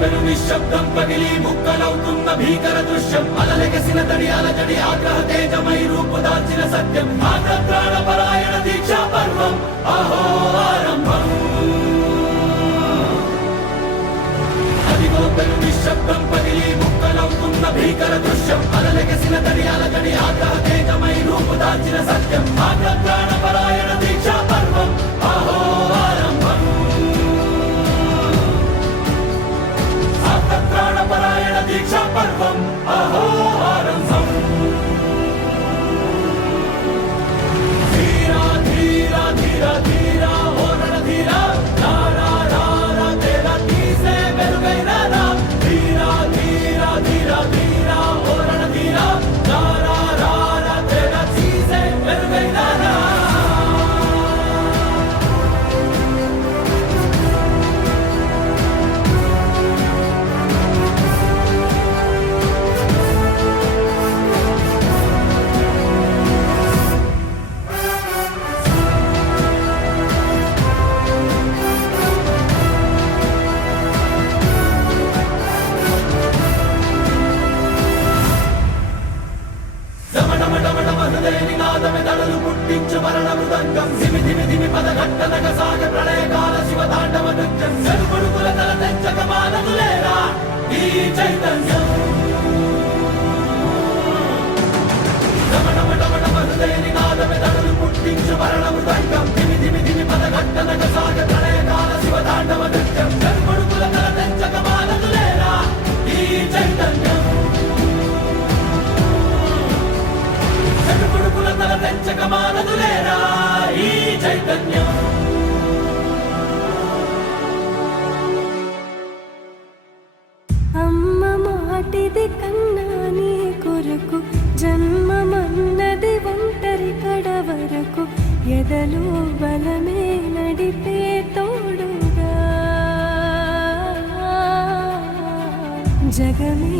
పెను నిశ్శబ్దం పగిలి ముక్కలవుతున్న భీకర దృశ్యం అలలెగసిన తడి అలజడి ఆగ్రహ తేజమై రూపుదాల్చిన సత్యం ఆగ్రత్రాణ పరాయణ దీక్షా పర్వం అహో ఆరంభం అదిగో పెను నిశ్శబ్దం పగిలి ముక్కలవుతున్న భీకర దృశ్యం అలలెగసిన తడి అలజడి ఆగ్రహ తేజమై రూపుదాల్చిన సత్యం ఆగ్రత్రాణ పరాయణ దీక్షా పర్వం అహో ఆరంభం ప్రాణపరాయణ దీక్షా పర్వం అహో ఆరంభం ధీరా ధీరా ధీరా ధీరా ఓ రణధీరా రారా రారా తేరా తీసే వెలుగైన రా ధీరా ధీరా ధీరా ధీరా ఓ రణధీరా రారా రారా తేరా తీసే వెలుగైన రా దడలు పుట్టించు మరణ మృదంగం ధిమి ధిమి ధిమి పదఘట్టనగ సాగ ప్రళయకాల శివ తాండవ నృత్యం చెరుపుడుకుల తల తెంచక మానదులేరా ఈ చైతన్యం హృదయని నాదమె దడలు పుట్టించు మరణ మృదంగం ధిమి ధిమి ధిమి పదఘట్టనగ సాగ ప్రళయకాల శివ తాండవ నృత్యం చెరుపుడుకుల తల తెంచక మానదులేరా ఈ చైతన్యం చెడుపుడుకుల తల తెంచక మానదులేరా ఈ చైతన్యం అమ్మ మాటిది కన్నా నీ కొరకు జన్మమన్నది ఒంటరి కడ వరకు ఎదలు బలమే నడిపే తోడుగా జగమే